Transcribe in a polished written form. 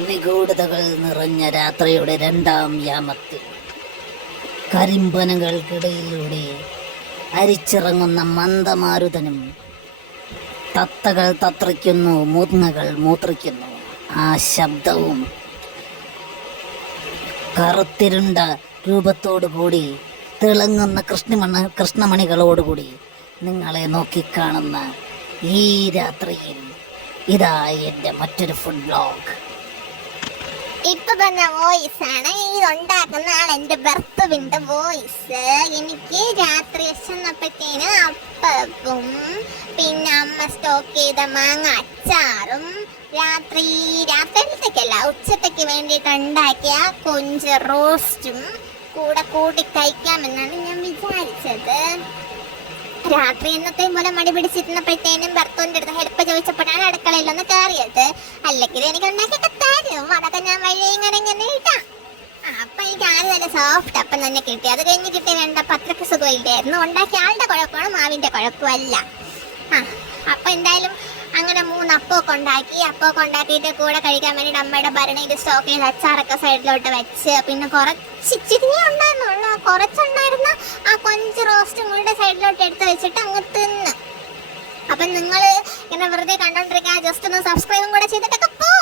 നിഗൂഢതകൾ നിറഞ്ഞ രാത്രിയുടെ രണ്ടാം യാമത്തിൽ കരിമ്പനകൾക്കിടയിലൂടെ അരിച്ചിറങ്ങുന്ന മന്ദമാരുതനും തത്തകൾ തത്രിക്കുന്നു, മൂർന്നകൾ മൂത്രിക്കുന്നു. ആ ശബ്ദവും കറുത്തിരുണ്ട രൂപത്തോടുകൂടി തിളങ്ങുന്ന കൃഷ്ണമണികളോടുകൂടി നിങ്ങളെ നോക്കിക്കാണുന്ന ഈ രാത്രിയിൽ ഇതാ എൻ്റെ മറ്റൊരു ഫുഡ് ബ്ലോഗ്. ഇപ്പൊ പറഞ്ഞ വോയിസ് ആണ് ഇതുണ്ടാക്കുന്ന ആൾ എന്റെ ഭർത്താവിന്റെ വോയിസ്. എനിക്ക് രാത്രി വിശന്നപ്പോഴത്തേന് അപ്പവും പിന്നെ അമ്മ സ്റ്റോക്ക് ചെയ്ത മാങ്ങ അച്ചാറും രാത്രിയിലത്തേക്കല്ല ഉച്ചത്തേക്ക് വേണ്ടിയിട്ട് ഉണ്ടാക്കിയ കൊഞ്ച് റോസ്റ്റും കൂടെ കൂട്ടി കഴിക്കാമെന്നാണ് ഞാൻ വിചാരിച്ചത്. രാത്രി എന്നത്തെയും പോലെ മടി പിടിച്ചിരുന്നപ്പോഴത്തേനും ഭർത്താവിന്റെ അടുത്ത് ഹെൽപ്പ് ചോദിച്ചപ്പോഴാണ് അടുക്കളയിലൊന്ന് കയറിയത്. അല്ലെങ്കിൽ എനിക്ക് ഉണ്ടാക്കിയൊക്കെ തരും, അതൊക്കെ ഞാൻ വഴി ഇങ്ങനെ ഇട്ടാ. അപ്പൊ എനിക്ക് ആദ്യം നല്ല സോഫ്റ്റ് അപ്പം തന്നെ കിട്ടി. അത് കഴിഞ്ഞ് കിട്ടിയ വേണ്ടപ്പോ അത്രയ്ക്ക് സുഖമില്ലായിരുന്നു. ഉണ്ടാക്കിയ ആളുടെ കുഴപ്പമാണ്, മാവിന്റെ കുഴപ്പമല്ല. അപ്പൊ എന്തായാലും അങ്ങനെ 3 അപ്പമൊക്കെ ഉണ്ടാക്കിയിട്ട് കൂടെ കഴിക്കാൻ വേണ്ടി അമ്മയുടെ ഭരണിയിൽ സ്റ്റോക്ക് ചെയ്ത് അച്ചാറൊക്കെ സൈഡിലോട്ട് വെച്ച് പിന്നെ കുറച്ചിരി ഉണ്ടായിരുന്നുള്ളൂ. കുറച്ചുണ്ടായിരുന്ന ആ കൊഞ്ച് റോസ്റ്റും കൂടെ സൈഡിലോട്ട് എടുത്ത് വെച്ചിട്ട് അങ്ങ് തിന്ന്. അപ്പൊ നിങ്ങൾ ഇങ്ങനെ വെറുതെ കണ്ടോണ്ടിരിക്കുക, ജസ്റ്റ് ഒന്ന് സബ്സ്ക്രൈബും കൂടെ ചെയ്തിട്ടൊക്കെ പോ.